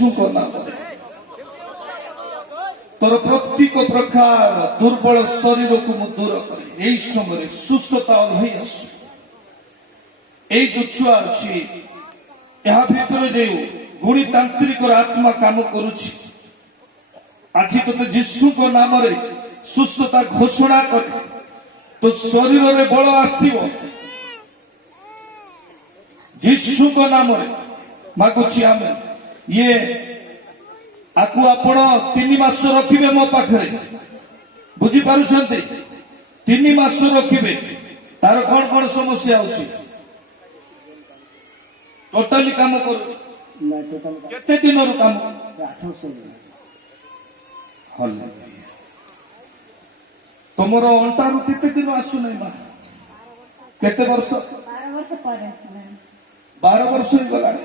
ଯୀଶୁଙ୍କ ନାମରେ ତୋର ପ୍ରତ୍ୟେକ ପ୍ରକାର ଦୁର୍ବଳ ଶରୀରକୁ ମୁଁ ଦୂର କରି ଏହି ସମୟରେ ସୁସ୍ଥତା ଓହ୍ଲାଇ ଆସୁ। এই ଯୋଉ ଛୁଆ ଅଛି ଏହା ଭିତରେ ଯେଉଁ ଗୁଣିତାନ୍ତ୍ରିକର ଆତ୍ମା କାମ କରୁଛି ଆଜି ତୋତେ ଯୀଶୁଙ୍କ ନାମରେ ସୁସ୍ଥତା ଘୋଷଣା କରି ତୋ ଶରୀରରେ ବଳ ଆସିବ ଯୀଶୁଙ୍କ ନାମରେ ମାଗୁଛି ଆମେ। ଇଏ ଆକୁ ଆପଣ 3 ମାସ ରଖିବେ ମୋ ପାଖରେ, ବୁଝିପାରୁଛନ୍ତି? 3 ମାସ ରଖିବେ। ତାର କଣ କଣ ସମସ୍ୟା ଅଛି? ଟୋଟାଲି କାମ କରୁ କେତେ ଦିନରୁ କାମ? 800 ଦିନ। ତମର ଅଣ୍ଟାରୁ କେତେ ଦିନ ଆସୁନାହିଁ ମା? କେତେ ବର୍ଷ? 12 ବର୍ଷ ପରେ। 12 ବର୍ଷ ହେଇଗଲାଣି।